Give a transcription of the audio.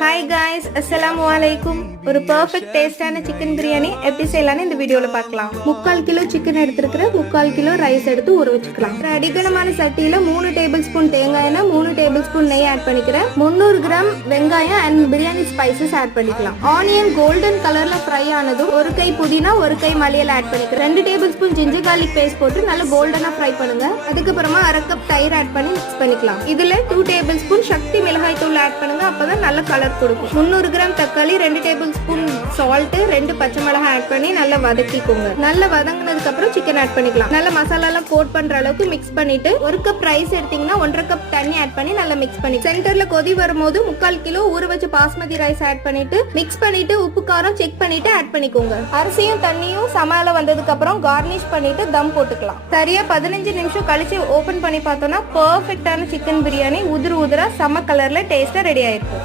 Hi guys, அஸ்ஸலாமு அலைக்கும். ஒரு பெர்ஃபெக்ட் டேஸ்டான சிக்கன் பிரியாணி எப்படி செய்யலாம்னு இந்த வீடியோல பார்க்கலாம். 3/4 கிலோ சிக்கன் எடுத்துருக்கிற 3/4 கிலோ ரைஸ் எடுத்து ஊற வச்சுக்கலாம். ஒரு அடிகனமான சட்டியில 3 டேபிள் ஸ்பூன் தேங்காய் எண்ணெய், 3 டேபிள் ஸ்பூன் நெய் ஆட் பண்ணிக்கிறேன். 300 கிராம் வெங்காயம் அண்ட் பிரியாணி ஸ்பைசஸ் ஆட் பண்ணிக்கலாம். ஆனியன் கோல்டன் கலர்ல ஃப்ரை ஆனதும் ஒரு கை புதினா, ஒரு கை மல்லியலை ஆட் பண்ணிக்கிறேன். 2 tablespoon ginger garlic paste போட்டு நல்லா கோல்டனா ஃப்ரை பண்ணுங்க. அதுக்கப்புறமா அரை கப் தயிர் ஆட் பண்ணி மிக்ஸ் பண்ணிக்கலாம். இதுல 2 டேபிள் ஸ்பூன் சக்தி மிளகாய் தூள் ஆட் பண்ணுங்க. அப்பதான் நல்ல கலர் கொடுக்கும். 300 கிராம் தக்காளி, 2 டேபிள் ஸ்பூன் சால்ட், 2 பச்சை மிளகாய் ஆட் பண்ணி நல்லா வதக்கிக்கோங்க. நல்லா வதங்கினதுக்கு அப்புறம் சிக்கன் ஆட் பண்ணிக்கலாம். நல்ல மசாலா எல்லாம் கோட் பண்ற அளவுக்கு மிக்ஸ் பண்ணிட்டு ஒரு கப் ரைஸ் எடுத்தீங்கன்னா 1.5 கப் தண்ணி ஆட் பண்ணி நல்லா மிக்ஸ் பண்ணி சென்டர்ல கொதி வரும்போது 3/4 கிலோ ஊற வச்ச பாஸ்மதி ரைஸ் ஆட் பண்ணிட்டு மிக்ஸ் பண்ணிட்டு உப்பு காரம் செக் பண்ணிட்டு ஆட் பண்ணிக்கோங்க. அரிசியும் தண்ணியும் சமையல வந்ததுக்கு அப்புறம் கார்னிஷ் பண்ணிட்டு தம் போட்டுக்கலாம். சரியா 15 நிமிஷம் கழிச்சு ஓபன் பண்ணி பார்த்தோம்னா பெர்ஃபெக்ட்டான சிக்கன் பிரியாணி உதிர உதிரா செம கலர்ல டேஸ்டா ரெடி ஆயிருக்கும்.